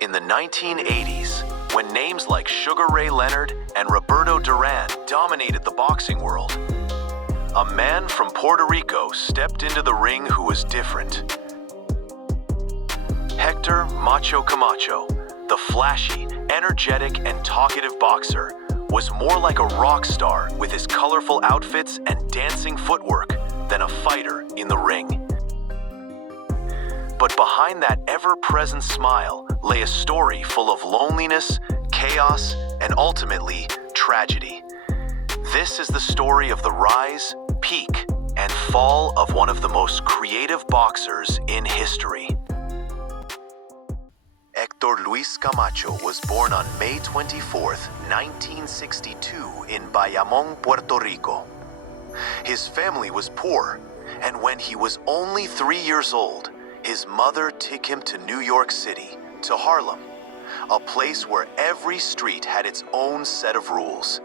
In the 1980s, when names like Sugar Ray Leonard and Roberto Duran dominated the boxing world, a man from Puerto Rico stepped into the ring who was different. Hector Macho Camacho, the flashy, energetic, and talkative boxer, was more like a rock star with his colorful outfits and dancing footwork than a fighter in the ring. But behind that ever-present smile lay a story full of loneliness, chaos, and ultimately, tragedy. This is the story of the rise, peak, and fall of one of the most creative boxers in history. Hector Luis Camacho was born on May 24, 1962 in Bayamon, Puerto Rico. His family was poor, and when he was only 3 years old, his mother took him to New York City, to Harlem, a place where every street had its own set of rules.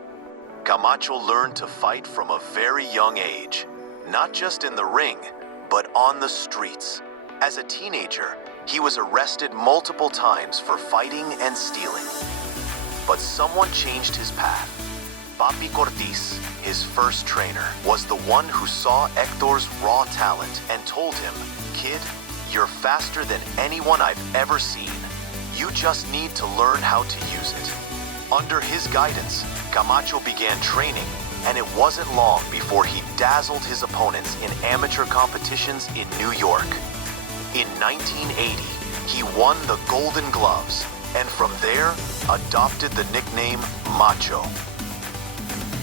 Camacho learned to fight from a very young age, not just in the ring, but on the streets. As a teenager, he was arrested multiple times for fighting and stealing. But someone changed his path. Papi Cortis, his first trainer, was the one who saw Hector's raw talent and told him, "Kid, you're faster than anyone I've ever seen. You just need to learn how to use it." Under his guidance, Camacho began training, and it wasn't long before he dazzled his opponents in amateur competitions in New York. In 1980, he won the Golden Gloves, and from there, adopted the nickname Macho.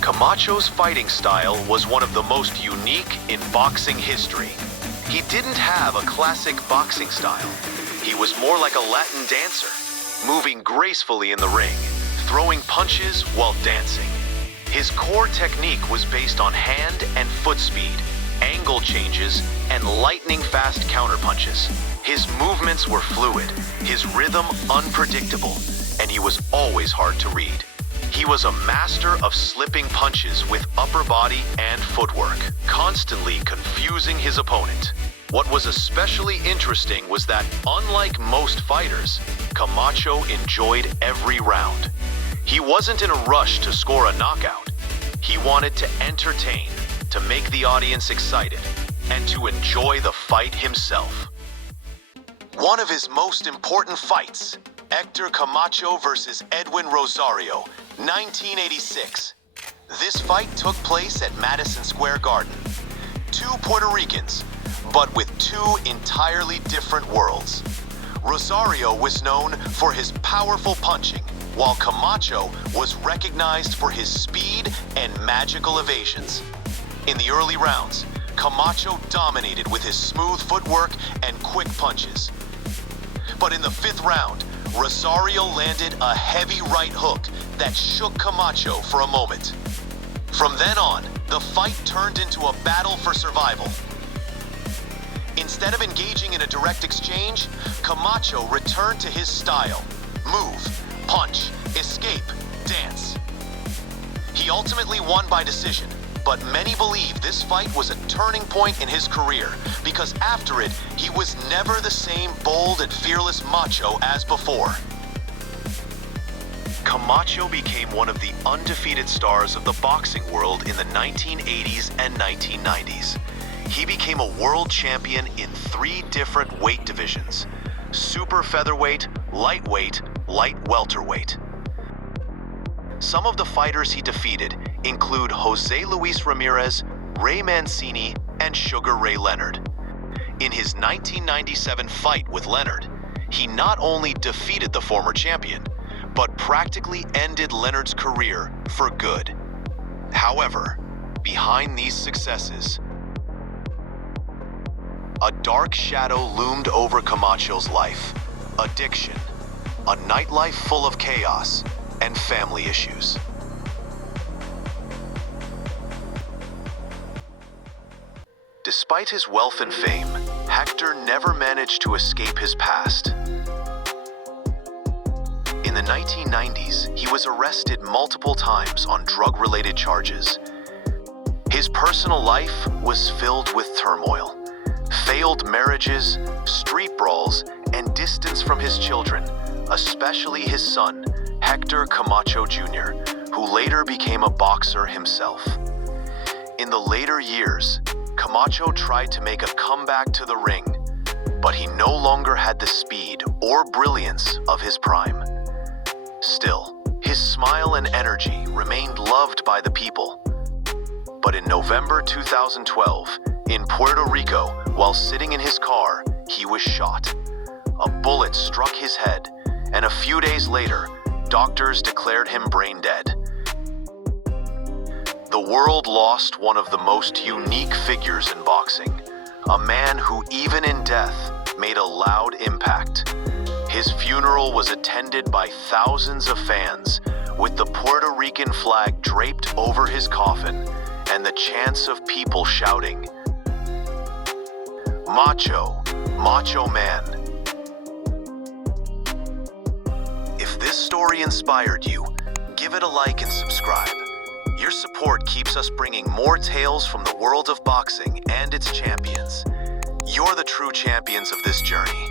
Camacho's fighting style was one of the most unique in boxing history. He didn't have a classic boxing style. He was more like a Latin dancer, moving gracefully in the ring, throwing punches while dancing. His core technique was based on hand and foot speed, angle changes, and lightning-fast counterpunches. His movements were fluid, his rhythm unpredictable, and he was always hard to read. He was a master of slipping punches with upper body and footwork, constantly confusing his opponent. What was especially interesting was that, unlike most fighters, Camacho enjoyed every round. He wasn't in a rush to score a knockout. He wanted to entertain, to make the audience excited, and to enjoy the fight himself. One of his most important fights, Hector Camacho versus Edwin Rosario, 1986. This fight took place at Madison Square Garden. Two Puerto Ricans, but with two entirely different worlds. Rosario was known for his powerful punching, while Camacho was recognized for his speed and magical evasions. In the early rounds, Camacho dominated with his smooth footwork and quick punches. But in the fifth round, Rosario landed a heavy right hook that shook Camacho for a moment. From then on, the fight turned into a battle for survival. Instead of engaging in a direct exchange, Camacho returned to his style: move, punch, escape, dance. He ultimately won by decision, but many believe this fight was a turning point in his career, because after it, he was never the same bold and fearless Macho as before. Camacho became one of the undefeated stars of the boxing world in the 1980s and 1990s. He became a world champion in 3 different weight divisions: super featherweight, lightweight, light welterweight. Some of the fighters he defeated include Jose Luis Ramirez, Ray Mancini, and Sugar Ray Leonard. In his 1997 fight with Leonard, he not only defeated the former champion, but practically ended Leonard's career for good. However, behind these successes, a dark shadow loomed over Camacho's life: addiction, a nightlife full of chaos, and family issues. Despite his wealth and fame, Hector never managed to escape his past. In the 1990s, he was arrested multiple times on drug-related charges. His personal life was filled with turmoil. Failed marriages, street brawls, and distance from his children especially his son, Hector Camacho Jr., who later became a boxer himself. In the later years, Camacho tried to make a comeback to the ring, but he no longer had the speed or brilliance of his prime. Still, his smile and energy remained loved by the people. But in November 2012, in Puerto Rico, while sitting in his car, he was shot. A bullet struck his head, and a few days later, doctors declared him brain dead. The world lost one of the most unique figures in boxing, a man who, even in death, made a loud impact. His funeral was attended by thousands of fans, with the Puerto Rican flag draped over his coffin and the chants of people shouting, "Macho, Macho Man." If this story inspired you, give it a like and subscribe. Your support keeps us bringing more tales from the world of boxing and its champions. You're the true champions of this journey.